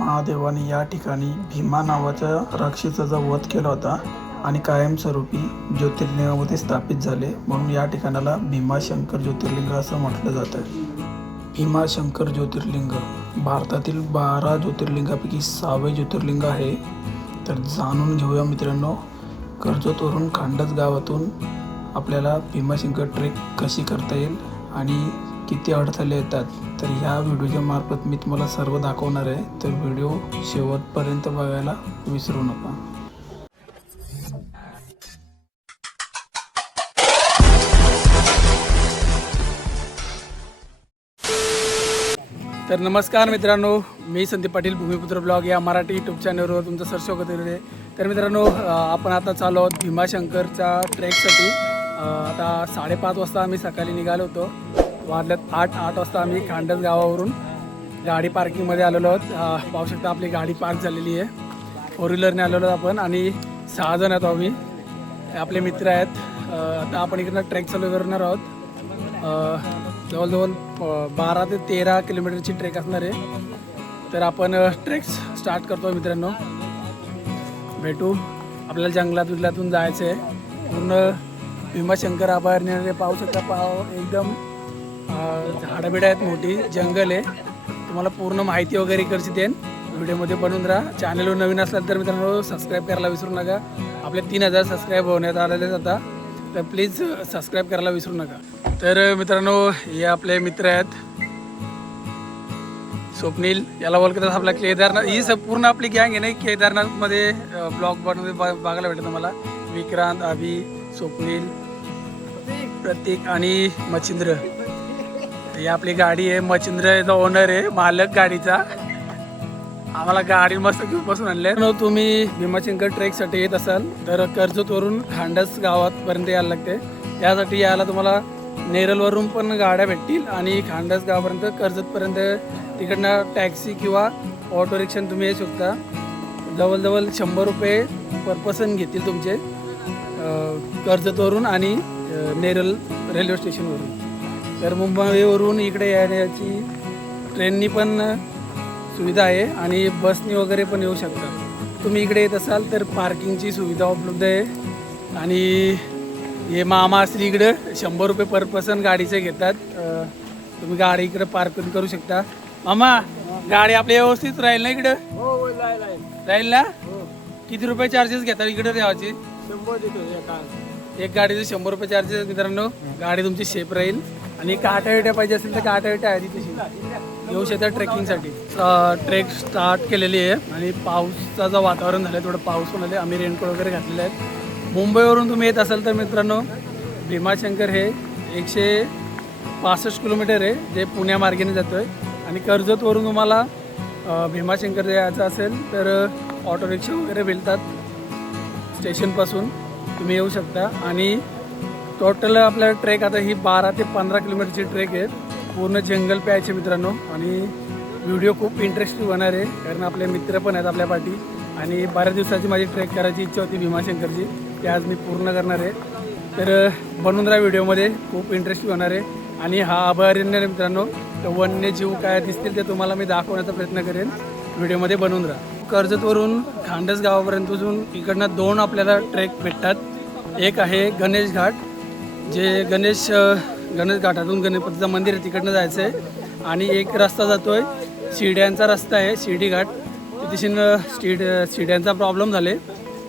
महादेवाने या ठिकाणी भीमा नावाच्या राक्षसाचा वध केला होता आणि कायमस्वरूपी ज्योतिर्लिंगामध्ये स्थापित झाले, म्हणून या ठिकाणाला भीमाशंकर ज्योतिर्लिंग असं म्हटलं जातं. भीमाशंकर ज्योतिर्लिंग भारतातील 12 ज्योतिर्लिंगापैकी 6वे ज्योतिर्लिंग आहे. तर जाणून घेऊया मित्रांनो, कर्जतवरून खांडस गावातून आपल्याला भीमाशंकर ट्रेक कशी करता येईल आणि किती अडथळे येतात. तर ह्या व्हिडिओच्या मार्फत मी तुम्हाला सर्व दाखवणार आहे. तर व्हिडिओ शेवटपर्यंत बघायला विसरू नका. तर नमस्कार मित्रांनो, मी संदीप पाटील, भूमिपुत्र ब्लॉग या मराठी यूट्यूब चॅनलवर तुमचं स्वागत आहे. तर मित्रांनो, आपण आता चाललो आहोत भीमाशंकरच्या ट्रेकसाठी. आता 5:30 वाजता आम्ही सकाळी निघालो होतो. वाजल्यात 8 वाजता आम्ही खांडस गावावरून गाडी पार्किंगमध्ये आलेलो आहोत. पाहू शकता आपली गाडी पार्क झालेली आहे. 4 व्हीलरने आलेलो आहोत आपण आणि 6 जण आहेत आम्ही. आपले मित्र आहेत. आता आपण इकडनं ट्रेक चालू करणार आहोत. जवळजवळ 12 ते 13 किलोमीटरची ट्रेक असणार आहे. तर आपण ट्रेक स्टार्ट करतो मित्रांनो. भेटू. आपल्याला जंगलातून जायचं आहे. पूर्ण भीमाशंकर अभयारण्य पाहू शकता. एकदम झाडंबिडं आहेत, मोठी जंगल आहे. तुम्हाला पूर्ण माहिती वगैरे करची देईन. व्हिडिओमध्ये बनवून राहा. चॅनलवर नवीन असलात तर मित्रांनो सबस्क्राईब करायला विसरू नका. आपले 3000 सबस्क्राईब होण्यात आलेले आता, तर प्लीज सबस्क्राईब करायला विसरू नका. तर मित्रांनो, हे आपले मित्र आहेत. स्वप्नील याला ओळखतात. आपला केदारनाथ, ही पूर्ण आपली गँग आहे ना. केदारनाथमध्ये ब्लॉग बघायला भेटतं तुम्हाला. विक्रांत, अभि, स्वप्नील, प्रतीक आणि मच्छिंद्र. ही आपली गाडी आहे. मच्छिंद्र ओनर आहे, मालक गाडीचा. आम्हाला गाडी मस्त घेऊन बसून आणले. तुम्ही भीमाशंकर ट्रेकसाठी येत असाल तर कर्जतवरून खांडस गावापर्यंत यायला लागते. यासाठी यायला तुम्हाला नेरलवरून पण गाड्या भेटतील आणि खांडस गावापर्यंत, कर्जतपर्यंत तिकडनं टॅक्सी किंवा ऑटो रिक्षा तुम्ही येऊ शकता. जवळजवळ 100 रुपये पर पर्सन घेतील तुमचे कर्जतवरून आणि नेरल रेल्वे स्टेशनवरून. तर मुंबईवरून इकडे येण्याची ट्रेननी पण सुविधा आहे आणि बसनी वगैरे पण येऊ शकता. तुम्ही इकडे येत असाल तर पार्किंगची सुविधा उपलब्ध आहे. आणि हे मामा असली इकडं 100 रुपये पर पर्सन गाडीचे घेतात. तुम्ही गाडी इकडे पार्क करू शकता. मामा, गाडी आपली व्यवस्थित राहील ना इकडं? हो, राहील ना? किती रुपये चार्जेस घेतात इकडे याची? 100 एक गाडीचे 100 रुपये चार्जेस. मित्रांनो, गाडी तुमची सेफ राहील. आणि काटाविट्या पाहिजे असेल तर काटाविट्या आहे तिथे येऊ शकता ट्रेकिंगसाठी. ट्रेक स्टार्ट केलेली आहे आणि पावसाचं वातावरण झालं आहे. थोडं पाऊस पण आले. आम्ही रेनकोट वगैरे घातलेले आहेत. मुंबईवरून तुम्ही येत असाल तर मित्रांनो, भीमाशंकर हे 165 किलोमीटर आहे, जे पुण्या मार्गेने जातो आहे. आणि कर्जतवरून तुम्हाला भीमाशंकर यायचं असेल तर ऑटो रिक्षा वगैरे मिळतात. स्टेशनपासून तुम्ही येऊ शकता. आणि टोटल आपल्या ट्रेक आता ही 12 ते 15 किलोमीटरची ट्रेक आहे. पूर्ण जंगल प्यायचे मित्रांनो. आणि व्हिडिओ खूप इंटरेस्टिंग होणार आहे, कारण आपले मित्र पण आहेत आपल्या पाठी. आणि बऱ्याच दिवसाची माझी ट्रेक करायची इच्छा होती भीमाशंकरची, ती आज मी पूर्ण करणार आहे. तर बनून राहा व्हिडिओमध्ये, खूप इंटरेस्टिंग होणार आहे. आणि हा अभयारण्य मित्रांनो, वन्यजीव काय दिसतील ते तुम्हाला मी दाखवण्याचा प्रयत्न करेन. व्हिडिओमध्ये बनवून राहा. कर्जतवरून खांडस गावापर्यंतून इकडनं 2 आपल्याला ट्रेक भेटतात. एक आहे गणेश घाट, जे गणेश घाटातून गणपतीचं मंदिर आहे तिकडनं जायचं आहे. आणि एक रस्ता जातो आहे, शिड्यांचा रस्ता आहे, शिडी घाट. तिथे शिड्यांचा प्रॉब्लेम झाले,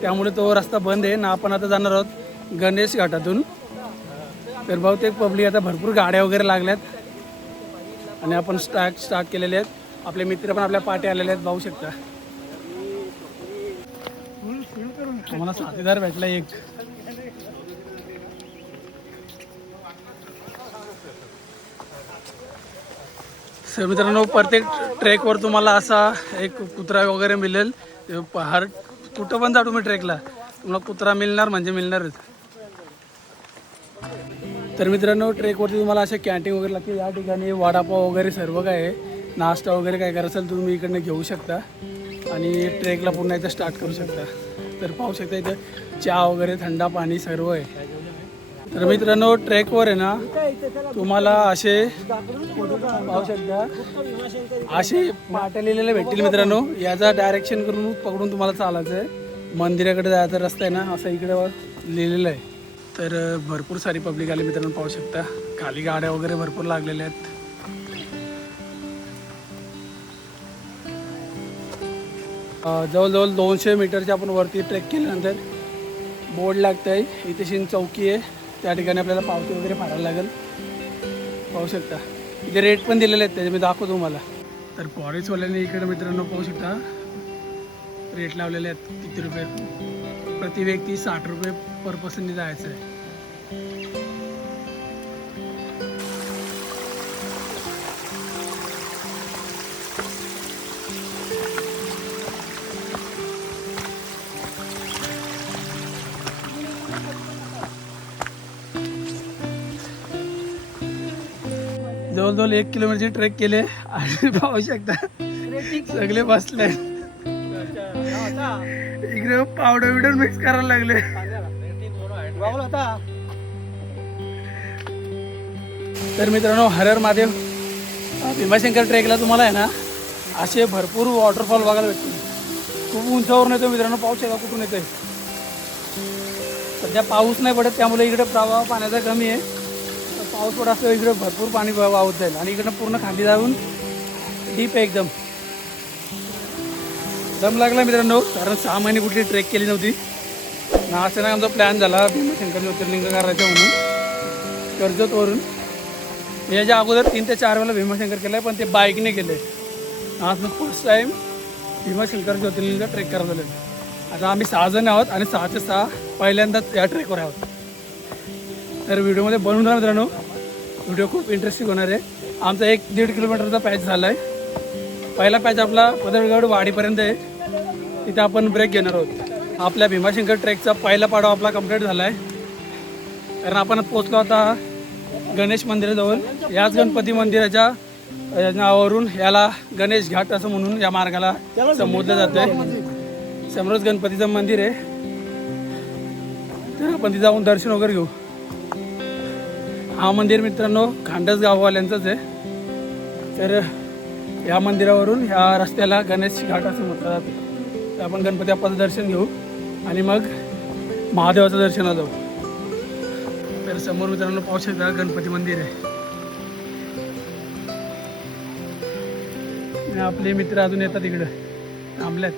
त्यामुळे तो रस्ता बंद आहे ना. आपण आता जाणार आहोत गणेश घाटातून. तर बहुतेक पब्लिक आता भरपूर गाड्या वगैरे लागल्यात आणि आपण स्टार्ट केलेले आहेत. आपले मित्र पण आपल्या पाठी आलेले आहेत, पाहू शकता. तुम्हाला साथीदार भेटला एक. सर मित्रांनो, प्रत्येक ट्रेकवर तुम्हाला असा एक कुत्रा वगैरे मिळेल. हर कुठं पण जा तुम्ही ट्रेकला, तुम्हाला कुत्रा मिळणार म्हणजे मिळणारच. तर मित्रांनो, ट्रेकवरती तुम्हाला असे कॅन्टीन वगैरे लागते. या ठिकाणी वडापाव वगैरे सर्व काय आहे, नाश्ता वगैरे काय करायचं असेल तुम्ही इकडनं घेऊ शकता आणि ट्रेकला पुन्हा इथं स्टार्ट करू शकता. तर पाहू शकता इथं चहा वगैरे, थंडा पाणी सर्व आहे. तर मित्रांनो ट्रेकवर आहे ना तुम्हाला असे पाहू शकता असे पाट्या लिहिलेले भेटतील मित्रांनो. याचा डायरेक्शन करून पकडून तुम्हाला चालायचं आहे. मंदिराकडे जायचा रस्ता आहे ना असं इकडे लिहिलेलं आहे. तर भरपूर सारी पब्लिक आली मित्रांनो, पाहू शकता खाली गाड्या वगैरे भरपूर लागलेल्या आहेत. जवळजवळ 200 मीटरच्या आपण वरती ट्रेक केल्यानंतर बोर्ड लागतं आहे. इथे शिन चौकी आहे, त्या ठिकाणी आपल्याला पावती वगैरे फाडायला लागेल. पाहू शकता इथे रेट पण दिलेले आहेत, त्याचे मी दाखवतो तुम्हाला. तर फॉरेस्टवाल्यांनी इकडे मित्रांनो पाहू शकता रेट लावलेले आहेत. किती रुपये प्रति व्यक्ती? 60 रुपये पर पर्सननी जायचं आहे. जवळजवळ 1 किलोमीटरची ट्रेक केले आणि पाहू शकता सगळे बसले इकडे पावडर बिवडर मिक्स करायला लागले. तर मित्रांनो हर महादेव भीमाशंकर ट्रेकला तुम्हाला आहे ना असे भरपूर वॉटरफॉल बघायला भेटतील. खूप उंचावरून येतो मित्रांनो, पाऊस शकता कुठून येतोय. सध्या पाऊस नाही पडत त्यामुळे इकडे प्रवाह पाण्याचा कमी आहे. पाऊस पडत असल्यावर इकडे भरपूर पाणी वाहत जाईल आणि इकडनं पूर्ण खाली जाऊन डीप आहे एकदम. दम लागला मित्रांनो, कारण 6 महिने कुठली ट्रेक केली नव्हती ना. अचानक आमचा प्लॅन झाला भीमाशंकर ज्योतिर्लिंग करायचा म्हणून कर्जतवरून. याच्या अगोदर 3 ते 4 वेळेला भीमाशंकर केलं आहे, पण ते बाईकने केलं आहे. आज फर्स्ट टाईम भीमाशंकर ज्योतिर्लिंग ट्रेक करायला झालं. आता आम्ही 6 जण आहोत आणि 6 चे 6 पहिल्यांदाच या ट्रेकवर आहोत. तर व्हिडिओमध्ये बनवून राहा मित्रांनो, व्हिडिओ खूप इंटरेस्टिंग होणार आहे. आमचा 1-1.5 किलोमीटरचा पॅच झाला आहे. पहिला पॅच आपला पदरगड वाडीपर्यंत आहे, तिथे आपण ब्रेक घेणार आहोत. आपल्या भीमाशंकर ट्रेकचा पहिला पाडा आपला कंप्लीट झाला आहे. कारण आपण पोचलो आता गणेश मंदिराजवळ. याच गणपती मंदिराच्या नावावरून याला गणेश घाट असं म्हणून या मार्गाला संबोधलं जातं आहे. समोरच गणपतीचं मंदिर आहे, तर आपण तिथे जाऊन दर्शन वगैरे घेऊ. हा मंदिर मित्रांनो खांडस गाववाल्यांचंच आहे. तर या मंदिरावरून ह्या रस्त्याला गणेश घाट असं म्हटलं जातं. तर आपण गणपती बाप्पाचं दर्शन घेऊ आणि मग महादेवाचं दर्शनाला जाऊ. तर समोर मित्रांनो पाहू शकता गणपती मंदिर आहे. आपले मित्र अजून येतात इकडं थांबल्यात.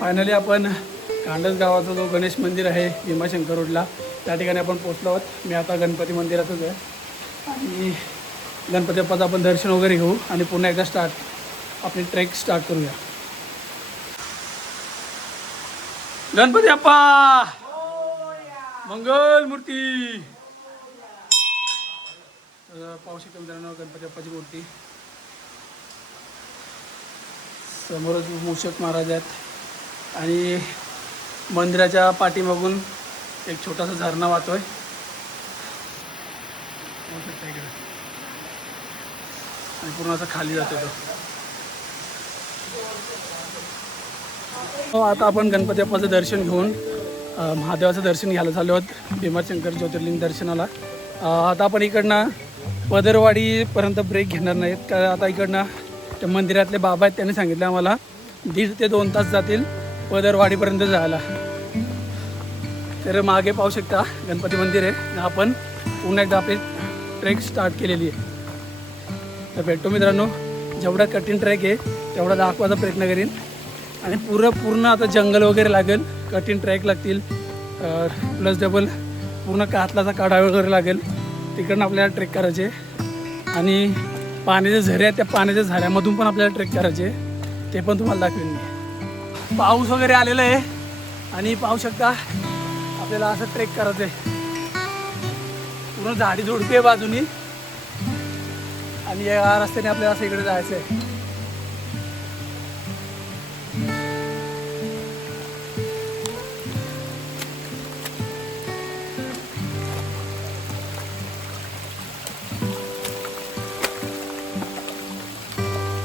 फायनली आपण खांडस गावाचा जो गणेश मंदिर आहे भीमाशंकर रोडला त्या ठिकाणी आपण पोचलो आहोत. मी आता गणपती मंदिरातच आहे आणि गणपती बाप्पाचं आपण दर्शन वगैरे घेऊ आणि पुन्हा एकदा आपली ट्रेक स्टार्ट करूया. गणपती बाप्पा मंगल मूर्ती. पाहू शकतो मित्रांनो गणपती बाप्पाची मूर्ती. समोरच मूषक महाराज आहेत आणि मंदिराच्या पाठीमागून एक छोटासा झरणा वाहतोय. आणि पूर्ण असं खाली जातो तो. आता आपण गणपती बाप्पाचं दर्शन घेऊन महादेवाचं दर्शन घ्यायला चाललो आहोत भीमाशंकर ज्योतिर्लिंग दर्शनाला. आता आपण इकडनं पदरवाडीपर्यंत ब्रेक घेणार नाहीत, कारण आता इकडनं त्या मंदिरातले बाबा आहेत त्यांनी सांगितलं आम्हाला 1.5 ते 2 तास जातील पदरवाडीपर्यंत जायला. तर मागे पाहू शकता गणपती मंदिर आहे. आपण पुन्हा एकदा आपली ट्रेक स्टार्ट केलेली आहे. तर भेटतो मित्रांनो, जेवढा कठीण ट्रेक आहे तेवढा दाखवायचा प्रयत्न करीन. आणि पूर्ण आता जंगल वगैरे लागेल, कठीण ट्रेक लागतील, प्लस डबल पूर्ण कातलाचा काढा वगैरे लागेल. तिकडनं आपल्याला ट्रेक करायचे आणि पाण्याचे झरे आहेत त्या पाण्याच्या झऱ्यामधून पण आपल्याला ट्रेक करायचे, ते पण तुम्हाला दाखवेन मी. पाऊस वगैरे आलेला आहे आणि पाहू शकता आपल्याला असं ट्रेक करायचं आहे. पूर्ण झाडी झुडपी आहे बाजूनी आणि या रस्त्याने आपल्याला असं इकडे जायचं आहे.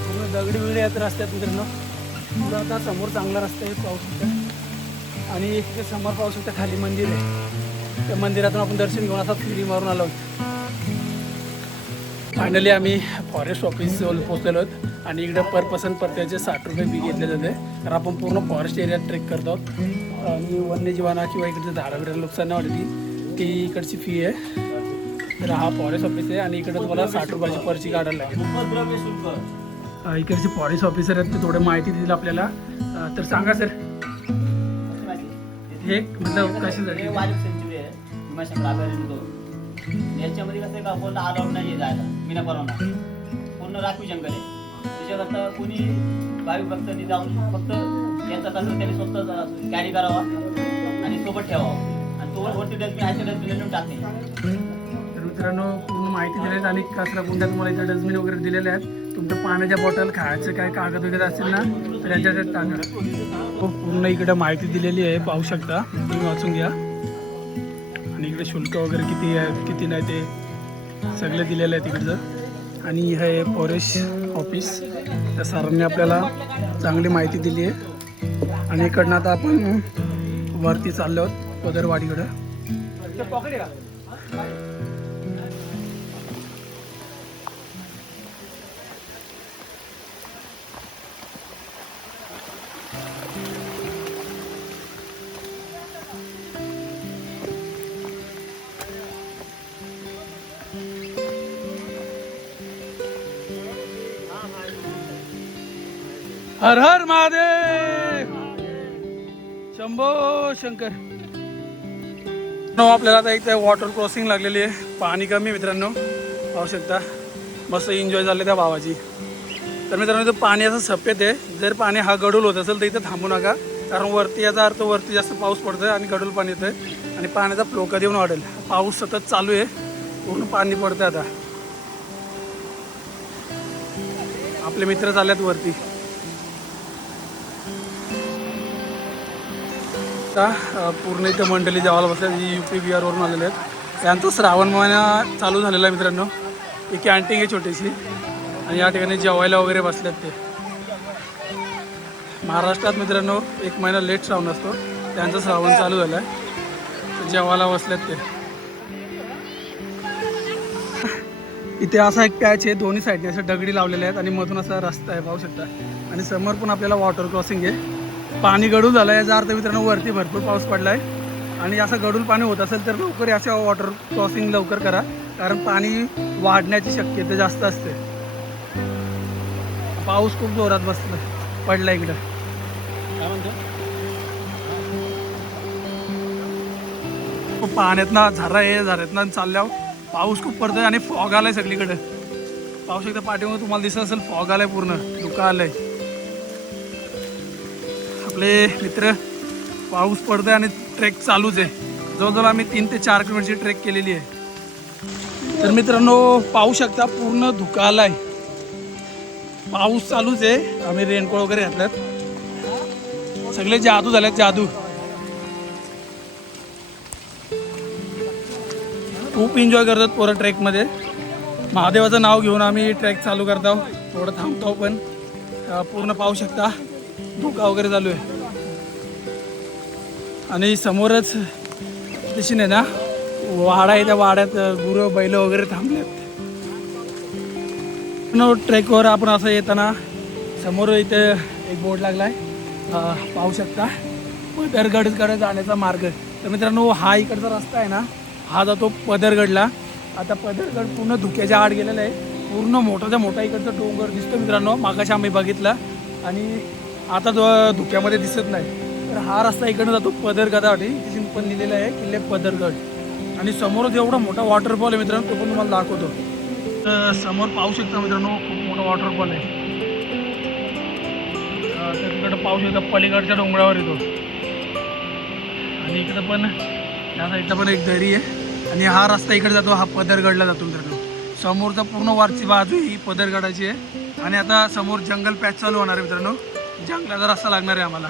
पूर्ण दगडी बिगडी आहेत रस्त्यात मित्रांनो. पुढं आता समोर चांगला रस्ता आहे पाहू शकता. आणि तिथे समोर पाहू शकता खाली मंदिर आहे. त्या मंदिरातून आपण दर्शन घेऊन असा फिरी मारून आलो. फायनली आम्ही फॉरेस्ट ऑफिस पोहोचलेलो आहोत आणि इकडे पर पर्सन प्रत्येकाचे 60 रुपये फी घेतले जाते. तर आपण पूर्ण फॉरेस्ट एरियात ट्रेक करतो आणि वन्यजीवांना किंवा इकडचे झाडाबिडाला नुकसान नाही वाटली ती इकडची फी आहे. तर हा फॉरेस्ट ऑफिस आहे आणि इकडे तुम्हाला 60 रुपयाची पर्ची काढायला लागेल. इकडचे फॉरेस्ट ऑफिसर आहेत ते थोडे माहिती देतील आपल्याला. तर सांगा सर हे मतलब कशासाठी? वाईल्ड सेंच्युरी आहे भीमाशंकर अभयारण्य. याच्यामध्ये कसं आहे का कोणता अलाउड नाही जायला बिना परवाना. पूर्ण राखीव जंगल आहे. त्याच्याकरता कोणी भाविक भक्तांनी जाऊन फक्त याचा कचरा त्यांनी स्वतः कॅरी करावा आणि सोबत ठेवावा आणि तो वरती डस्टबिन आहे ते डस्टबिन नेऊन टाकणे. तर मित्रांनो पूर्ण माहिती दिली आणि कचरा कुंड्या तुम्हाला इथे डस्टबिन वगैरे दिलेले आहेत. तुमच्या पाण्याच्या बॉटल खायचं काय कागद वगैरे असतील ना तर यांच्यात टाका. पूर्ण इकडे माहिती दिलेली आहे पाहू शकता तुम्ही वाचून घ्या. आणि इकडे शुल्क वगैरे किती आहे किती नाही ते सगळे दिलेलं आहे तिकडचं. आणि हे फॉरेस्ट ऑफिस त्या सरांनी आपल्याला चांगली माहिती दिली आहे. आणि इकडनं आता आपण वरती चाललो आहोत पदरवाडीकडं. हर हर महादेव शंभो शंकर. आपल्याला आता एक वॉटर क्रॉसिंग लागलेली आहे. पाणी कमी मित्रांनो पाहू शकता. मस्त एन्जॉय झाले त्या भावाची. तर मित्रांनो इथं पाणी असं सफेद आहे. जर पाणी हा गडूल होत असेल तर इथं थांबू नका कारण वरती याचा अर्थ वरती जास्त पाऊस पडतोय आणि गडूल पाणी येतंय आणि पाण्याचा फ्लो कधी येऊन वाढेल. पाऊस सतत चालू आहे पूर्ण पाणी पडतंय. आता आपले मित्र चालल्यात वरती. पूर्ण इथं मंडळी जेवायला बसल्या जी UP बिहारवरून आलेले आहेत. यांचा श्रावण महिना चालू झालेला आहे मित्रांनो. ही कॅन्टीन आहे छोटीशी आणि या ठिकाणी जेवायला वगैरे बसल्यात ते. महाराष्ट्रात मित्रांनो 1 महिना लेट श्रावण असतो. त्यांचं श्रावण चालू झालं आहे जेवायला बसल्यात ते. इथे असा एक पॅच आहे. दोन्ही साईडने असे दगडी लावलेले आहेत आणि मधून असा रस्ता आहे पाहू शकता. आणि समोर पण आपल्याला वॉटर क्रॉसिंग आहे. पाणी गडूल झालं याचा अर्थ मित्रांनो वरती भरपूर पाऊस पडला आहे आणि असं गडूल पाणी होत असेल तर लवकर असं वॉटर क्रॉसिंग लवकर करा कारण पाणी वाढण्याची शक्यता जास्त असते. पाऊस खूप जोरात पडला इकडं. काय म्हणतो पाण्यातनं झरा आहे. झऱ्यातनं चालल्यावर पाऊस खूप पडतोय आणि फॉग आलाय सगळीकडे पाहू शकता. पाठीमध्ये तुम्हाला दिसत असेल फॉग आलाय पूर्ण धुका आलाय. आपले मित्र पाऊस पडतोय आणि ट्रेक चालूच आहे. जवळजवळ आम्ही 3 ते 4 किलोमीटरची ट्रेक केलेली आहे. तर मित्रांनो पाहू शकता पूर्ण धुका आलाय. पाऊस चालूच आहे. आम्ही रेनकोट वगैरे घातल्यात. सगळे जादू झालेत जादू. खूप एन्जॉय करतात पोरं ट्रेकमध्ये. महादेवाचं नाव घेऊन आम्ही ट्रेक चालू करतो. थोडं थांबतो पण पूर्ण पाहू शकता धुका वगैरे चालू आहे. आणि समोरच दिशेने ना वाडा आहे. त्या वाड्यात गुरं बैल वगैरे थांबलेत. ट्रेकवर आपण असं येताना समोर इथे एक बोर्ड लागला आहे पाहू शकता पदरगडकडे जाण्याचा मार्ग. तर मित्रांनो हा इकडचा रस्ता आहे ना हा जातो पदरगडला. आता पदरगड पूर्ण धुक्याच्या आड गेलेला आहे. पूर्ण मोठाच्या मोठा इकडचा डोंगर दिसतो मित्रांनो. मागाशी आम्ही बघितला आणि आता जो धुक्यामध्ये दिसत नाही. तर हा रस्ता इकडनं जातो पदरगडासाठी. तिथे पण लिहिलेलं आहे किल्ले पदरगड. आणि समोरच एवढा मोठा वॉटरफॉल आहे मित्रांनो तो पण तुम्हाला दाखवतो. तर समोर पाहू शकता मित्रांनो खूप मोठा वॉटरफॉल आहे. तिकडं पाहू शकता पलीकडच्या डोंगरावर येतो. आणि इकडं पण या साईडला पण एक दरी आहे आणि हा रस्ता इकडे जातो हा पदरगडला जातो मित्रांनो. समोरचा पूर्ण वरची बाजू ही पदरगडाची आहे. आणि आता समोर जंगल पॅच चालू होणार आहे मित्रांनो. जंगलाचा रस्ता लागणार आहे आम्हाला.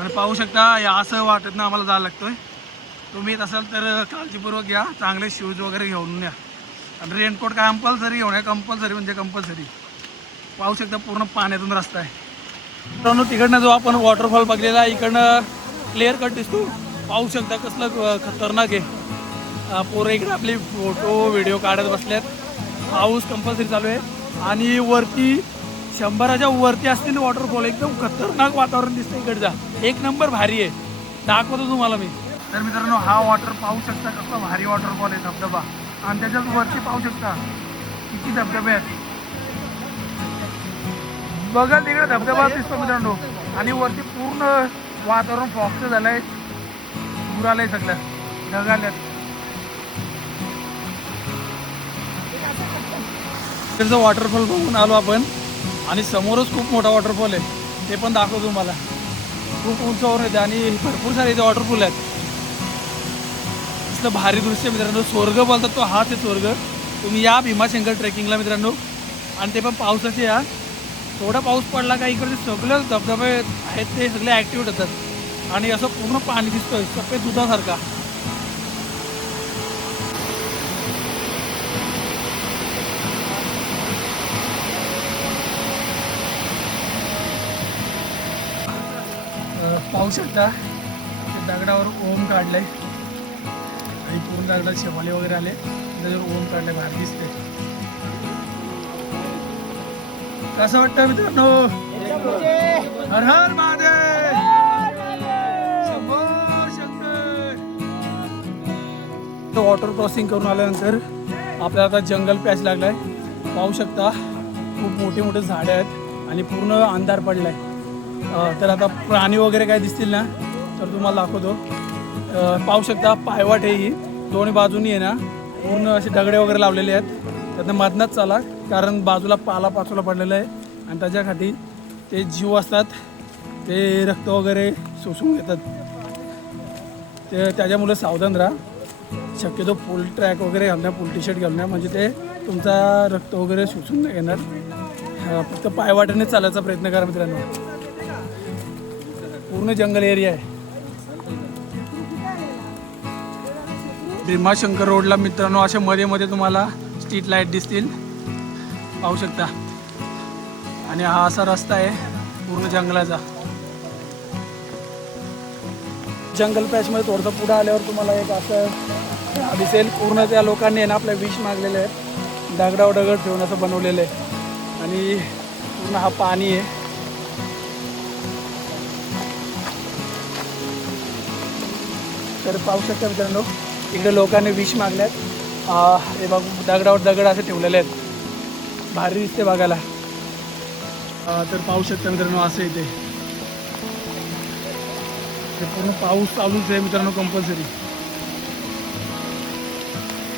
आणि पाहू शकता या असं वाटत ना आम्हाला जायला लागतोय. तुम्ही येत असाल तर काळजीपूर्वक या. चांगले शूज वगैरे घेऊन या आणि रेनकोट काय कंपल्सरी घेऊन या. कंपल्सरी म्हणजे कंपल्सरी. पाहू शकता पूर्ण पाण्यातून रस्ता आहे मित्रांनो. तिकडनं जो आपण वॉटरफॉल बघलेला इकडनं क्लिअर कट दिसतो. पाहू शकता कसलं खतरनाक आहे. पोरं इकडे आपले फोटो व्हिडिओ काढत बसल्यात. पाऊस कंपल्सरी चालू आहे आणि वरती 100च्या वरती असतील वॉटरफॉल. एकदम खतरनाक वातावरण दिसतं इकडचा. एक नंबर भारी आहे. दाखवतो तुम्हाला मी. तर मित्रांनो हा वॉटर पाहू शकता कसला भारी वॉटरफॉल आहे, धबधबा. आणि त्याच्याच वरती पाहू शकता किती धबधबे आहेत. बघा तिकडे धबधबा दिसतो मित्रांनो. आणि वरती पूर्ण वातावरण फॉगचं झालंय. पूर आलंय, सगळं ढग आल्यात. त्याचं वॉटरफॉल बघून आलो आपण आणि समोरच खूप मोठा वॉटरफॉल आहे. ते पण दाखवतो तुम्हाला. खूप उंचावर येते आणि भरपूर सारे इथे वॉटरफॉल आहेत. असलं भारी दृश्य मित्रांनो. स्वर्ग बोलतात तो हाच आहे स्वर्ग. तुम्ही या भीमाशंकर ट्रेकिंगला मित्रांनो. आणि ते पण पावसाचे या. थोडा पाऊस पडला का इकडे सगळे धबधबे आहेत ते सगळे ॲक्टिव्ह होतात. आणि असं पूर्ण पाणी दिसतोय सफेद दुधासारखा. पाहू शकता दगडावर ओम काढलंय आणि पूर्ण दगडात शेवाले वगैरे आले. त्याच्यावर ओम काढलंय. भारी दिसते. कसं वाटतं मित्रांनो? हर हर महादेव. शंभो शंकर. वॉटर क्रॉसिंग करून आल्यानंतर आपल्याला आता जंगल पॅच लागलाय. पाहू शकता खूप मोठे मोठे झाडे आहेत आणि पूर्ण अंधार पडलाय. तर आता प्राणी वगैरे काय दिसतील ना तर तुम्हाला दाखवतो. पाहू शकता पायवाट आहे ही. दोन्ही बाजूनी आहे ना पूर्ण असे दगडे वगैरे लावलेले आहेत. त्यातनं मधनच चाला कारण बाजूला पाचोला पडलेला आहे आणि त्याच्याखाली ते जीव असतात ते रक्त वगैरे शोषून घेतात. ते त्याच्यामुळे सावधान राहा. शक्यतो फुल ट्रॅक वगैरे घालण्या, फुल टी शर्ट घालण्या म्हणजे ते तुमचा रक्त वगैरे शोषून नाही घेणार. फक्त पायवाटेने चालायचा प्रयत्न करा मित्रांनो. पूर्ण जंगल एरिया आहे. भीमाशंकर रोडला मित्रांनो अशा मध्ये मध्ये तुम्हाला स्ट्रीट लाईट दिसतील. पाहू शकता. आणि हा असा रस्ता आहे पूर्ण जंगलाचा. जंगल पॅचमध्ये थोडंसं पुढे आल्यावर तुम्हाला एक असं दिसेल. पूर्ण त्या लोकांनी आहे ना आपल्या विष मागलेले आहेत. दगडावर दगड ठेवून असं बनवलेलं आहे. आणि पूर्ण हा पाणी आहे. तर पाहू शकता मित्रांनो इकडे लोकांनी विष मागल्यात. हे बघ दगडावर दगड असे ठेवलेले आहेत. भारी दिसते बघायला. तर पाहू शकता मित्रांनो असं इथे पूर्ण पाऊस चालूच आहे मित्रांनो कंपल्सरी.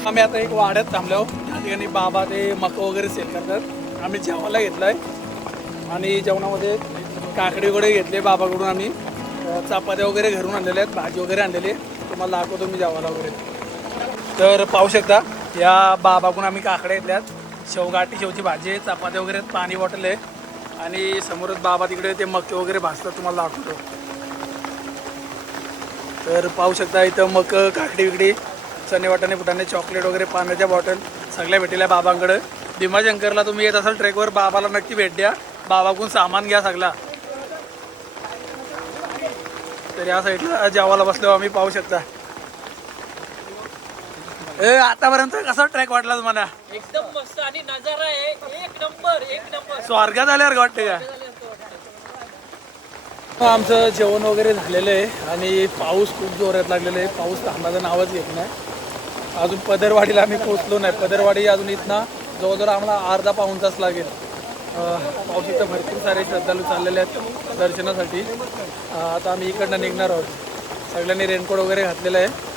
आम्ही आता एक वाड्यात थांबलो. त्या ठिकाणी बाबा ते मका वगैरे सेल करतात. आम्ही जेवायला घेतलाय आणि जेवणामध्ये काकडी वगैरे घेतले बाबाकडून. आम्ही चपात्या वगैरे घरून आणलेल्या आहेत. भाजी वगैरे आणलेली आहे. तुम्हाला दाखवतो मी जेवायला वगैरे. तर पाहू शकता या बाबाकडून आम्ही काकड्या घेतल्यात. शेवची भाजी आहे, चपात्या वगैरे, पाणी बॉटल आहे आणि समोरच बाबा तिकडे ते मके वगैरे भाजतात. तुम्हाला दाखवतो. तर पाहू शकता इथं मक, काकडी विकडी, चणे वाटाणे फुटाणे, चॉकलेट वगैरे, पाण्याच्या बॉटल सगळ्या भेटल्या बाबांकडं. भीमाशंकरला तुम्ही येत असाल ट्रेकवर बाबाला नक्की भेट द्या. बाबाकडून सामान घ्या सगळा. तर या साईडला जेवायला बसलो आम्ही. पाहू शकता. आतापर्यंत कसा ट्रॅक वाटला तुम्हाला? एकदम मस्त आणि नजारा आहे एक नंबर. स्वर्गात आल्यावर वाटते का? आमचं जेवण वगैरे झालेलं आहे आणि पाऊस खूप जोरात लागलेला आहे. पाऊस थांबायचं नावच घेत नाही. अजून पदरवाडीला आम्ही पोहोचलो नाही. पदरवाडी अजून इथनं जवळजवळ आम्हाला अर्धा पाऊण तास लागेल. पाऊस इथं भरपूर सारे श्रद्धाळू चाललेले आहेत दर्शनासाठी. आता आम्ही इकडनं निघणार आहोत. सगळ्यांनी रेनकोट वगैरे घातलेलं आहे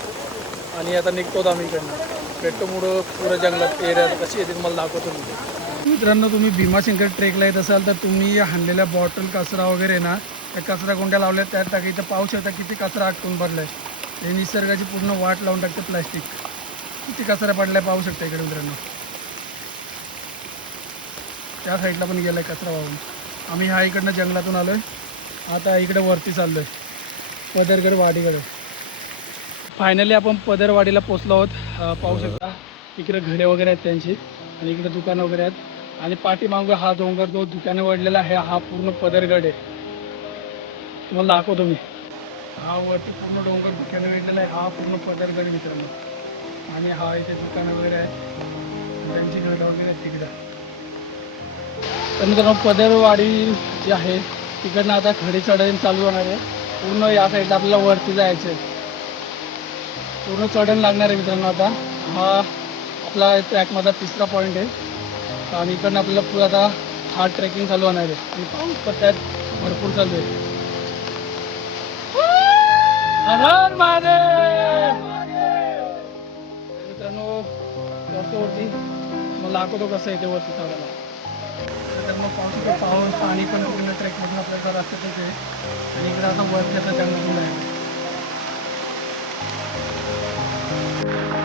आणि आता निघतोत आम्ही इकडनं. पेट्टोमुळं पुरं जंगलात एरिया कशी येते तुम्हाला दाखवतो मी. मित्रांनो तुम्ही भीमाशंकर ट्रेकला येत असाल तर तुम्ही हाणलेल्या बॉटल कचरा वगैरे ना त्या कचरा कोंड्या लावल्यात त्यात टाका. इथं पाहू शकता किती कचरा अटकून पडलाय. हे निसर्गाची पूर्ण वाट लावून टाकते. प्लॅस्टिक किती कचरा पडलाय पाहू शकता इकडे मित्रांनो. त्या साईडला पण गेलाय कचरा वाहून. आम्ही ह्या इकडनं जंगलातून आलोय. आता इकडे वरती चाललोय पदरगड वाडीकडे. फायनली आपण पदरवाडीला पोचलो आहोत. पाहू शकता इकडे घरे वगैरे आहेत त्यांची आणि इकडे दुकानं वगैरे आहेत. आणि पाठीमागं हा डोंगर जो दुकाने वाढलेला आहे हा पूर्ण पदरगड आहे. तुम्हाला दाखवतो मी. हा वरती पूर्ण डोंगर धुक्याने वेगळेला आहे. हा पूर्ण पदरगड मित्रांनो. आणि हा इथे दुकानं वगैरे आहे, त्यांची घरं वगैरे आहेत तिकडं. तर मित्रांनो पदरवाडी जी आहे तिकडनं आता खडी चढण चालू होणार आहे. पूर्ण या साईडला आपल्याला वरती जायचं आहे, पूर्ण चढण लागणार आहे मित्रांनो. आता हा आपला ट्रॅकमधला तिसरा पॉईंट आहे आणि इकडनं आपल्याला पुढे आता हा ट्रेकिंग चालू होणार आहे. आणि पाऊस पण त्यात भरपूर चालू आहे. हर हर महादेव. मित्रांनो वरती मला दाखवतो कसं आहे ते वरती चढायला. तर मग पाऊस पाणी पण पूर्ण ट्रेकमधून आपल्याला रस्त्यातच आहे आणि इकडे आता वरती आता त्यामधून आहे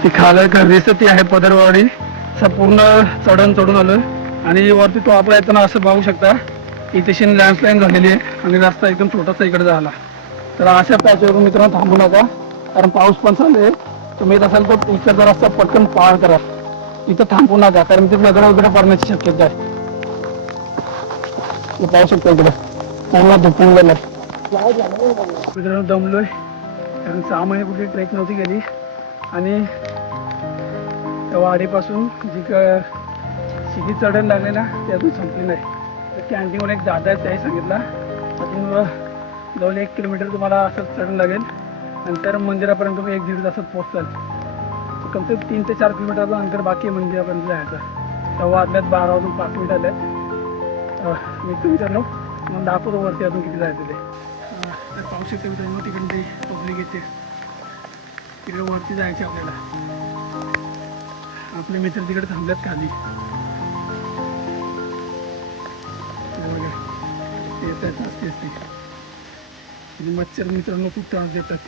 ती खालं दिसत ती आहे पदरवाडी. असं पूर्ण चढून आलोय आणि वरती तो आपला येताना असं पाहू शकता इथेशी लँडस्लाईड झालेली आहे आणि रस्ता एकदम छोटासा इकडे झाला. तर अशा पॅचवर मित्रांनो थांबू नका, कारण पाऊस पण चालू आहे. तुम्ही येत असाल तर इकडचा रस्ता पटकन पार करा, इथं थांबू नका, कारण तिथे दगड वगैरे पडण्याची शक्यता आहे. पाहू शकता इकडे पूर्ण धुकून गेलं. मित्रांनो दमलोय, कारण 6 महिने कुठे ट्रेक नव्हती गेली आणि त्या वाडीपासून जी शिडी चढण लागली ना ती अजून संपली नाही. तर कॅन्टीनवर एक दादा आहे, त्याही सांगितला अजून जवळ 1 किलोमीटर तुम्हाला असंच चढण लागेल, नंतर मंदिरापर्यंत तुम्ही 1-1.5 तासात पोहोचाल. कम से कम 3 ते 4 किलोमीटरचं अंतर बाकी आहे मंदिरापर्यंत जायचं. तेव्हा आदल्यात 12 वाजून 5 मिनिट आल्यात. मी मित्रांनो मग दाखवतो वरती अजून किती जायचं ते. तर पाहू शकतो मित्रांनो तिकडून ते पब्लिक येते, तिकडे वरती जायचे आपल्याला. आपले मित्र तिकडे थांबल्यात खाली. मच्छर मित्रांनो खूप त्रास देतात.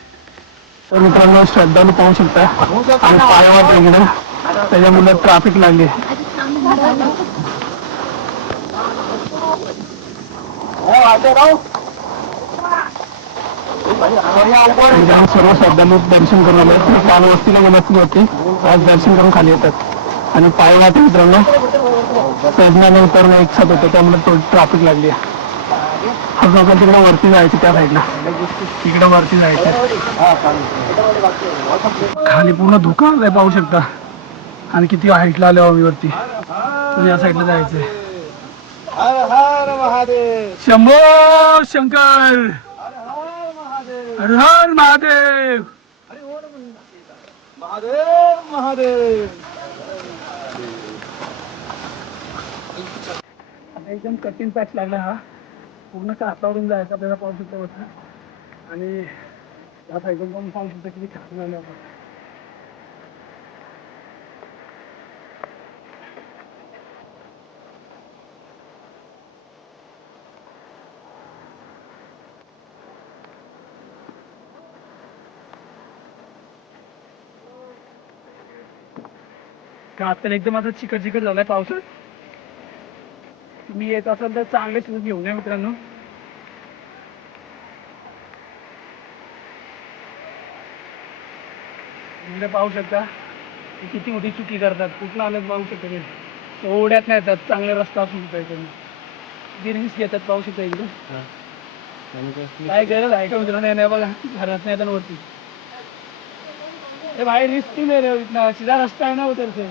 तर मित्रांनो श्रद्धालू पाहू शकता आणि पायावर इकडे त्याच्यामुळे ट्रॅफिक लागली. सर्व श्रद्धालू दर्शन करून आले. काल वस्तीला गेल्याची होती, आज दर्शन करून खाली येतात आणि पायवाट मित्रांनो चढण्याने उतरणं एक साथ होतं, त्यामुळे ट्रॅफिक लागली. हा लोकांना तिकडे वरती जायचं, त्या साईडला तिकडे वरती जायचं. खाली पूर्ण धुका आलाय पाहू शकता आणि किती हाईटला आल्या आम्ही वरती. तर या साईडला जायचंय. हर हर महादेव, शंभो शंकर, हर हर महादेव, महादेव महादेव. आता एकदम कठीण पॅच लागला हा, पूर्ण कासावरून जायचं आपल्याला पाहू शकतो वरती. आणि या साईडून पण पाहू शकतो किती खाली आलं आपण. आता एकदम आता चिकट चिकट झालाय पावसात. तुम्ही येत असाल तर चांगले शूज घेऊन या मित्रांनो. म्हणजे पाहू शकता किती मोठी चुकी करतात. कुठला आलं पाहू शकता ते ओढ्यात नाही येतात, चांगले रस्ता असून किती रिस्क घेतात पाहू शकता इकडे. काय गरज आहे का मित्रांनो येण्या बघा घरात नाही येतात वरती. भाई रिस्क नहीं ले रहे हो इतना, सीधा रास्ता है ना उधर से.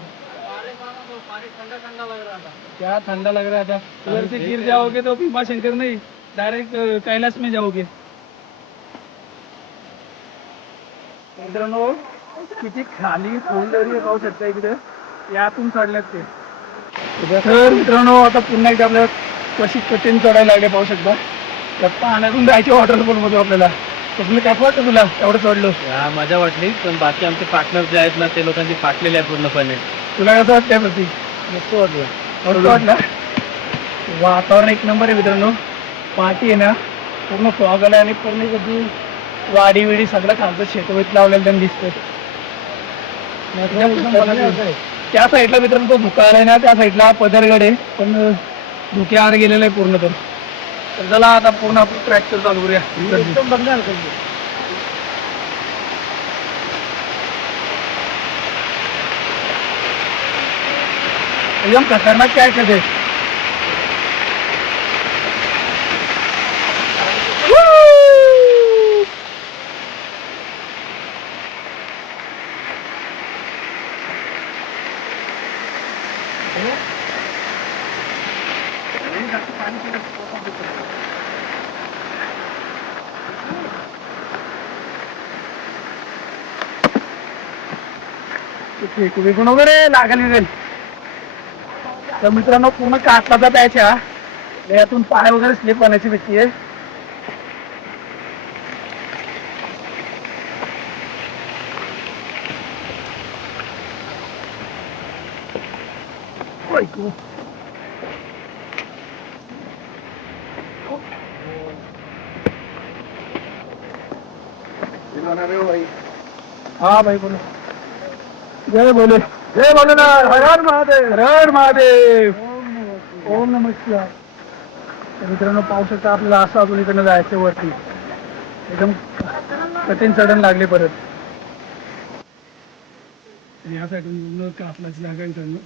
क्या ठंडा लग रहा था, उधर से गिर जाओगे तो भीमा शंकर नहीं डायरेक्ट कैलाश में जाओगे. मित्रांनो किती खाली खोलदरी पाहू शकता इकडे, यातून चढल्यात ते. तर मित्रांनो आता पुन्हा एकदा आपल्याला कशी कठीण चढायला लागले पाहू शकता. तर पाण्यातून जायचे वॉटरफॉल मध्ये आपल्याला. तुला काय वाटतं तुला एवढं चढलो? मजा वाटली, पण बाकी आमचे पार्टनर जे आहेत ना ते लोकांची फाटलेले आहे पूर्णपणे. तुला कसं वाटतंय प्रतीक? मस्त वाटलं. मस्त वाटलं. वातावरण एक नंबर आहे मित्रांनो. पाठी आहे ना पूर्ण फॉग आला आणि पूर्ण कधी वाडी विडी सगळं खालचं शेतवत लावलेलं त्यांनी दिसतंय. त्या साईडला मित्रांनो तो धुका आलाय ना, त्या साईडला पदरगड आहे, पण धुक्यावर गेलेला आहे पूर्ण. तर चला आता पूर्ण आपण ट्रॅक्टर चालू करूया. एकदम बघणार एकदम खतरनाक काय आहे. विकून वगैरे लागेल. तर मित्रांनो पूर्ण काटलाचा पॅच हा, यातून पाय वगैरे स्लिप होण्याची भीती आहे. हाँ भाई बोलो. जय बोले ना. हर हर महादेव. हर हर महादेव. ओम नमः शिवाय. तर मित्रांनो पाहू शकता आपल्याला असं अजून इकडनं जायचं वरती. एकदम कठीण चढण लागली परत. या साईडून कापलाची जागा मित्रांनो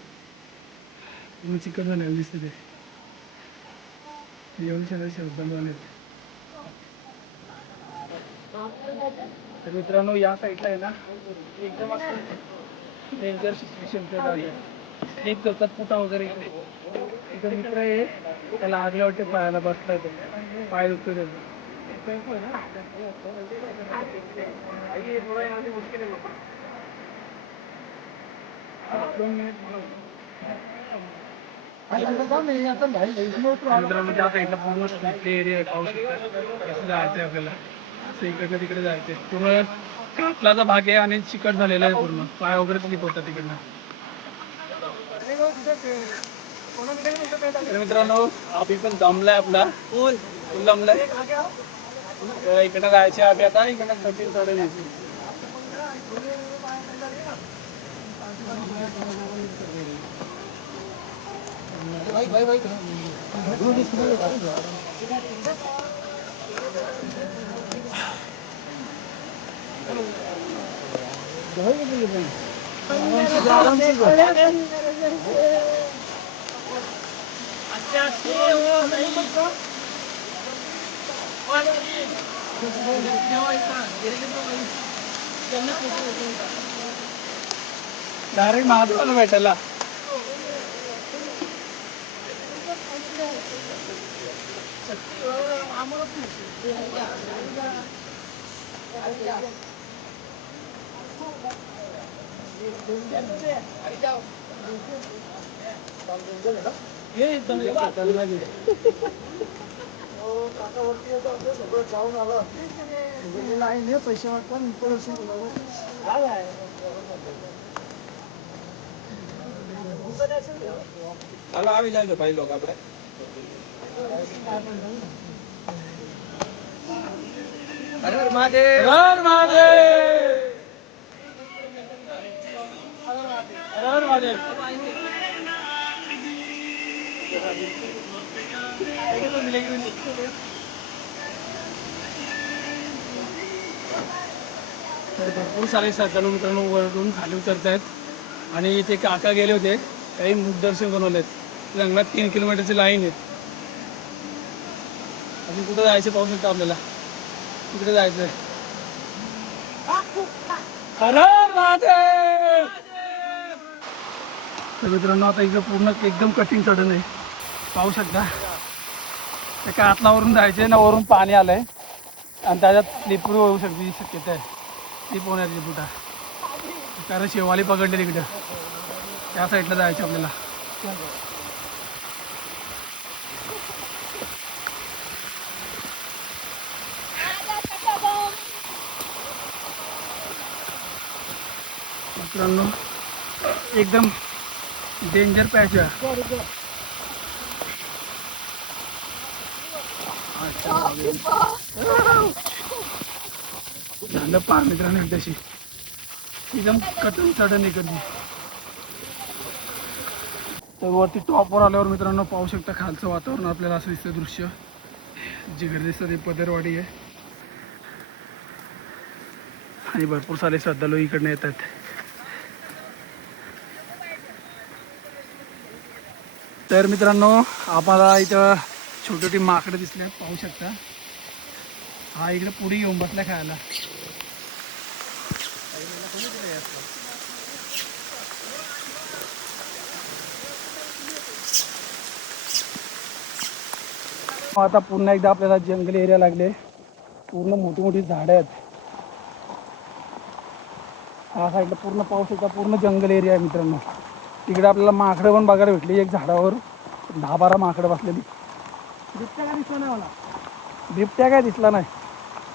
पूर्ण चिकन झालेलं दिसते ते. येऊन शब्द झाले. तर मित्रांनो या साईडला आहे ना एकदम असं डेंजर सिच्युएशन स्लीप करतात पुटा वगैरे इकडे मित्र आहे त्याला आगल्या वाटते पायाला बसला तो पाय दुखतो त्याचा. मित्रांनो त्या साईडला पूर्ण एरिया पाहू शकता कसं जायचंय आपल्याला. असं इकडनं तिकडे जायचंय. पूर्ण कापलाचा भाग आहे आणि चिकट झालेला आहे पूर्ण. पाय वगैरे स्लिप होतात तिकडनं. तर मित्रांनो आम्ही पण दमलाय आपला फुल दमलाय. इकडं जायचे आम्ही आता इकडनं कठीण चढण यायची. डायरेक्ट महादेवाला भेटायला. पैसे आम्ही जायचं पाहिजे लोक आपल्या. हर हर महादेव. हर महादेव. हर हर महादेव. भरपूर सारे श्रद्धाळू मित्रांनो वरून खाली उतरत आहेत आणि इथे काका गेले होते काही मुखदर्शन बनवलेत. जंगलात 3 किलोमीटरची लाईन आहे. अजून कुठं जायचं पाहू शकता आपल्याला. कुठे जायचंय. हर हर महादेव. तर मित्रांनो आता इकडं पूर्ण एकदम कठीण चढण आहे पाहू शकता. त्या कातलावरून जायचंय ना वरून पाणी आलंय आणि त्याच्यात स्लिप होऊ शकते शक्यता आहे. स्लिप होण्याची बुटा कारण शेवाली पकडले तिकडं त्या साईडला जायचं आपल्याला. मित्रांनो एकदम डेंजर पॅच आहे. झालं पार मित्रांनो एकदाशी एकदम कठीण चढण इकडची. तर वरती टॉपवर आल्यावर मित्रांनो पाहू शकता खालचं वातावरण आपल्याला असं दिसतं दृश्य. जे घर दिसतं ते पदरवाडी आहे आणि भरपूर सारे श्रद्धाळू इकडनं येतात. तर मित्रांनो आम्हाला इथं छोटी छोटी माकडं दिसले पाहू शकता. हा इकडे पुढे येऊन बसला खायला. आता पुन्हा एकदा आपल्याला जंगली एरिया लागले. पूर्ण मोठी मोठी झाडं आहेत. हा साईडला पूर्ण पाऊस होता, पूर्ण जंगल एरिया आहे मित्रांनो. तिकडे आपल्याला माकडं पण बघायला भेटली. एक झाडावर 10-12 माकडं बसलेली. बिबट्या काय दिसला नाही मला. बिबट्या काय दिसला नाही.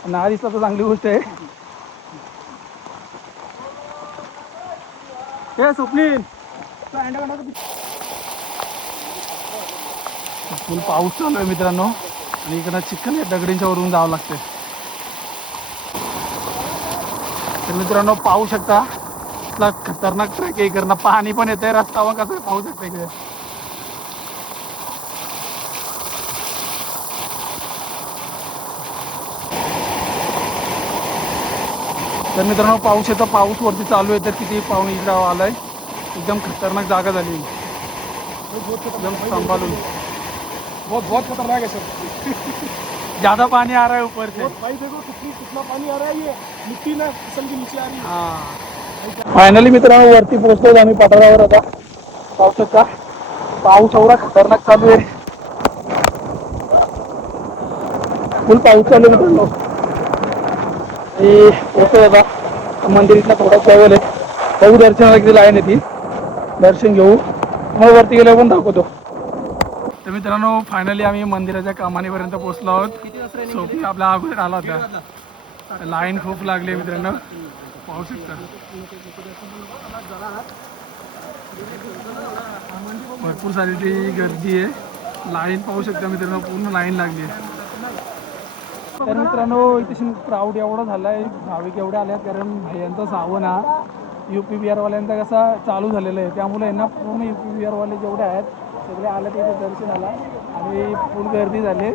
ना दिसला तर चांगली गोष्ट आहे. हे स्वप्नील फुल पाऊस चालू आहे मित्रांनो. आणि इकडं चिखल या दगडींच्या वरून जावं लागते. तर मित्रांनो पाहू शकता इथला खतरनाक ट्रेक आहे. इकडनं पाणी पण येतंय. रस्त्यावर कसं पाहू शकता इकडे. तर मित्रांनो पाऊस येतो. पाऊस वरती चालू आहे. तर किती पाऊस इकडे आलाय. एकदम खतरनाक जागा झाली. एकदम सांभाळून. बहुत खतरनाक है सर. ज्यादा पानी आ रहा है ऊपर से. भाई देखो कितना पानी आ रहा है. ये मिट्टी ना फिसल के नीचे आ रही है. हाँ फायनली मित्रांनो वरती पोहोचलो आम्ही पठारावर. आता पाहू शकता पाऊस एवढा खतरनाक चालू आहे. फुल पाऊस चालू आहे मित्रांनो. पोहोचलो आता मंदिर इथला थोडा जवळ आहे. बघू दर्शनाला किती लाईन आहे ती. दर्शन घेऊ मग वरती गेल्यावर पण दाखवतो. तर मित्रांनो फायनली आम्ही मंदिराच्या कमानीपर्यंत पोहोचलो आहोत. सोपी आपल्या अगोदर आला होता. लाईन खूप लागली मित्रांनो पाहू शकता. भरपूर सारी ती गर्दी आहे. लाईन पाहू शकता मित्रांनो पूर्ण लाईन लागली आहे. तर मित्रांनो इथे क्राऊड एवढा झाला आहे. भाविक एवढे आले आहेत कारण भैयांचा सावन हा UP बिहारवाल्यांचा कसा चालू झालेला आहे. त्यामुळे यांना पूर्ण UP बिहारवाले जेवढे आहेत सगळे आले तिथे दर्शनाला. आणि फुल गर्दी झाली.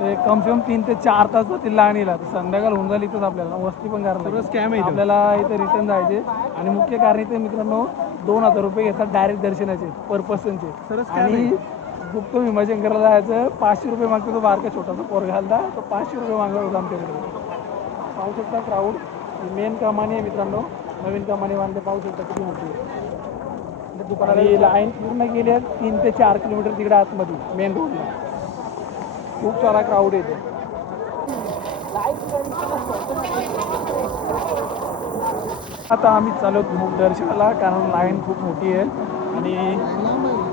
ते कम से कम 3 ते 4 तास जातील लाईनीला. तर संध्याकाळ होऊन जाईल. इथंच आपल्याला वस्ती पण करायला स्कॅम आहे. आपल्याला इथे रिटर्न जायचे. आणि मुख्य कारण इथे मित्रांनो 2000 रुपये घेतात डायरेक्ट दर्शनाचे पर पर्सनचे. आणि गुप्त भीमाशंकरला जायचं 500 रुपये मागतो. तो बारका छोटासा पोरगा घालता तो 500 रुपये मागत होता आमच्याकडे. पाहू शकता क्राऊड. मेन कमानी आहे मित्रांनो. नवीन कमानी बांधले पाहू शकता किती मोठी आहे. दुकानाला लाईन पूर्ण गेली आहे 3 ते 4 किलोमीटर तिकडे आतमध्ये मेन रोडला. खूप सारा क्राऊड येते. आता आम्ही चालू मूक दर्शनाला कारण लाईन खूप मोठी आहे आणि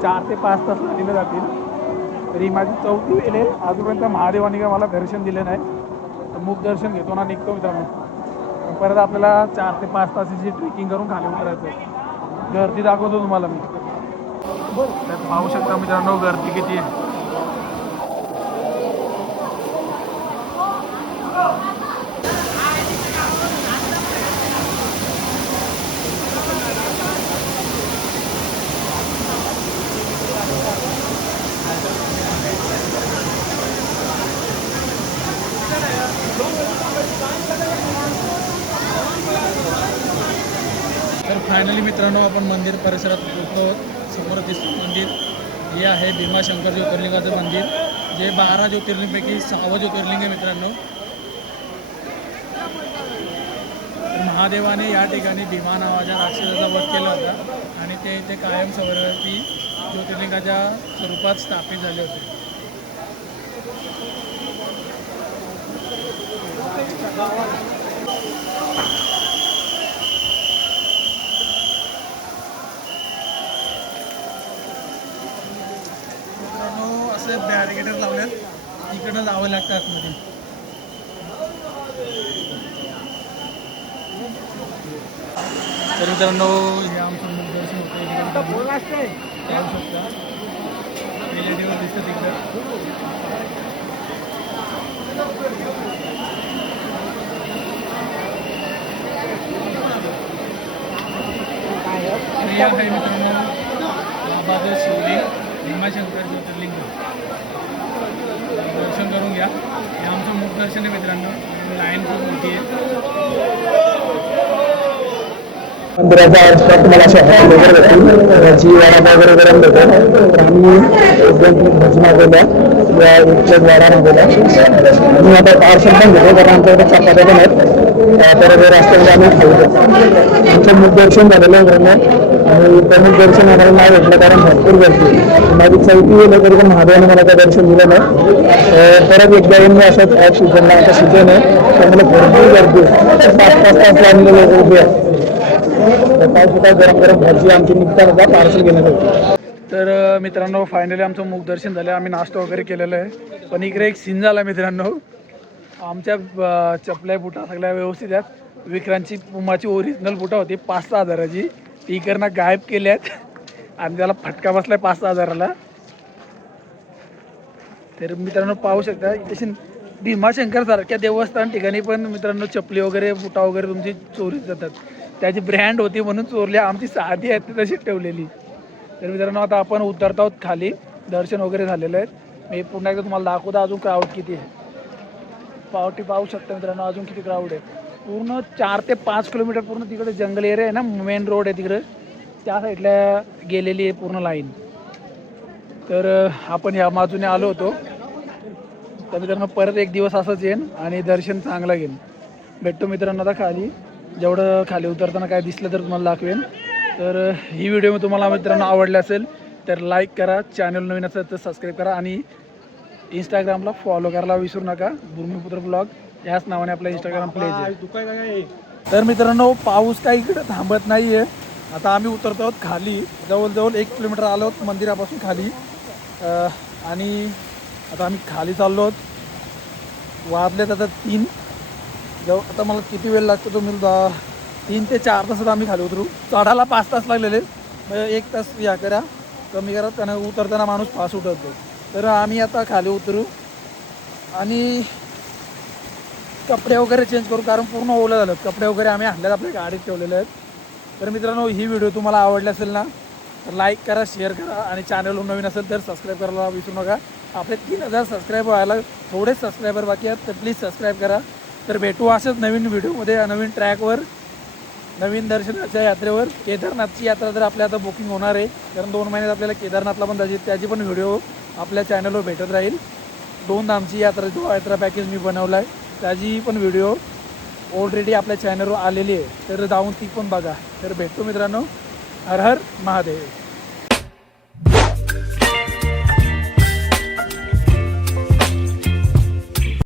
4 ते 5 तास लाईनीला जातील. तरी माझी 4थी वेळ आहे. अजूनपर्यंत महादेवाने का मला दर्शन दिले नाही. तर मूक दर्शन घेतो ना निघतो मित्रांनो. परत आपल्याला 4 ते 5 तासाची ट्रेकिंग करून खाली उतरायचं. गर्दी दाखवतो तुम्हाला मी. तर पाहू शकता मित्रांनो गर्दी किती आहे. तर फायनली मित्रांनो आपण मंदिर परिसरात पोहोचलो आहोत. समोर दिसतं मंदिर हे आहे भीमाशंकर ज्योतिर्लिंगाचं मंदिर. जे 12 ज्योतिर्लिंगपैकी 6वं ज्योतिर्लिंग आहे मित्रांनो. तर महादेवाने या ठिकाणी भीमा नावाच्या राक्षसाचा वध केला होता आणि ते इथे कायम सवरती ज्योतिर्लिंगाच्या स्वरूपात स्थापित झाले होते. असे बॅरिकेडर लावल्यात. इकडनं जावं लागतं आतमध्ये. तर मित्रांनो हे आमचं मुखदर्शन होतं. पाहू शकता रिलेटिव्ह दिसतं तिकडं. हे आहे मित्रांनो बाबाचं शिवलिंग भीमाशंकर ज्योतिर्लिंग. दर्शन करून घ्या. हे आमचं मुखदर्शन आहे मित्रांनो. लाईन खूप मोठी आहे. मंदिराचा आरसा तुम्हाला जी वाडा वगैरे गरम होतं. तर आम्ही 2-3 भजी मागवल्या किंवा 1 वाडा मागवला. आम्ही आता पार्सल पण घेतो कारण आमच्याकडे चपात्या पण आहेत. तर रस्त्यामध्ये आम्ही खाऊ शकतो. आमचं मुखदर्शन झालेलं आहे. आणि प्रमुख दर्शन आम्हाला नाही भेटलं कारण भरपूर गर्दी माझी चौथी गेलं तरी पण महादेवाने मला काय दर्शन दिलं नाही. परत एकदा येऊन मी असंच ॲप सीझनला आता सीझन आहे त्यामुळे भरपूर गर्दी 5-5 तास लागले लोक उभे आहेत. काय गरम गरम भजी आमची निघतात होता पार्सल घेण्यासाठी. तर मित्रांनो फायनली आमचं मुख दर्शन झालं. आम्ही नाश्ता वगैरे केलेलं आहे. पण इकडे एक सीन झाला मित्रांनो. आमच्या चपल्या बुटा सगळ्या व्यवस्थित आहेत. विक्रांतची पुमाची ओरिजिनल बुटा होती 5-6 हजाराची ती इकडनं गायब केल्यात आणि त्याला फटका बसलाय 5-6 हजाराला. तर मित्रांनो पाहू शकता इथे भीमाशंकर सारख्या देवस्थान ठिकाणी पण मित्रांनो चपली वगैरे बुटा वगैरे तुमची चोरी जातात. त्याची ब्रँड होती म्हणून चोरली. आमची साधी आहेत ती तशीच ठेवलेली. तर मित्रांनो आता आपण उतरत आहोत खाली. दर्शन वगैरे झालेलं आहे. मी पुन्हा एकदा तुम्हाला दाखवतो अजून क्राऊड किती आहे. पावटी पाहू शकता मित्रांनो अजून किती क्राऊड आहे. पूर्ण 4 ते 5 किलोमीटर पूर्ण तिकडे जंगल एरिया आहे ना मेन रोड आहे तिकडे त्या साईडला गेलेली आहे पूर्ण लाईन. तर आपण या बाजूने आलो होतो. तर मित्रांनो परत एक दिवस असंच येईन आणि दर्शन चांगलं घेईन. भेटतो मित्रांनो आता खाली. जेवढं खाली उतरताना काय दिसलं तर तुम्हाला दाखवेन. तर ही व्हिडिओ तुम्हाला मित्रांनो आवडली असेल तर लाईक करा. चॅनल नवीन असेल तर सबस्क्राईब करा आणि इंस्टाग्रामला फॉलो करायला विसरू नका. भूमिपुत्र ब्लॉग याच नावाने आपला इंस्टाग्राम पेज आहे. तर मित्रांनो पाऊस काही इकडे थांबत नाही आहे. आता आम्ही उतरतो आहोत खाली. जवळजवळ 1 किलोमीटर आलो आहोत मंदिरापासून खाली. आणि आता आम्ही खाली चाललो आहोत. वाजलेत आता 3. आता मला किती वेळ लागतो तो मी 3 ते 4 तासात आम्ही खाली उतरू. चढायला 5 तास लागलेले 1 तास या करा कमी करा त्यानं उतरताना माणूस फास्ट उतरतो. तर आम्ही आता खाली उतरू आणि कपडे वगैरे चेंज करू कारण पूर्ण ओलं झालं. कपडे वगैरे आम्ही आणल्यात आपल्या गाडीत ठेवलेले आहेत. तर मित्रांनो ही व्हिडिओ तुम्हाला आवडली असेल ना तर लाईक करा शेअर करा आणि चॅनलवर नवीन असेल तर सबस्क्राईब करायला विसरू नका. आपले 3000 सबस्क्राईब व्हायला थोडेच सबस्क्रायबर बाकी आहेत तर प्लीज सबस्क्राईब करा. तर भेटू असंच नवीन व्हिडिओमध्ये नवीन ट्रॅकवर नवीन दर्शनाच्या यात्रेवर. केदारनाथची यात्रा तर आपल्या आता बुकिंग होणार आहे कारण 2 महिन्यात आपल्याला केदारनाथला पण जायची त्याची पण व्हिडिओ आपल्या चॅनलवर भेटत राहील. 2 धामची यात्रा जो यात्रा पॅकेज मी बनवला आहे त्याची पण व्हिडिओ ऑलरेडी आपल्या चॅनलवर आलेली आहे तर जाऊन ती पण बघा. तर भेटतो मित्रांनो. हर हर महादेव.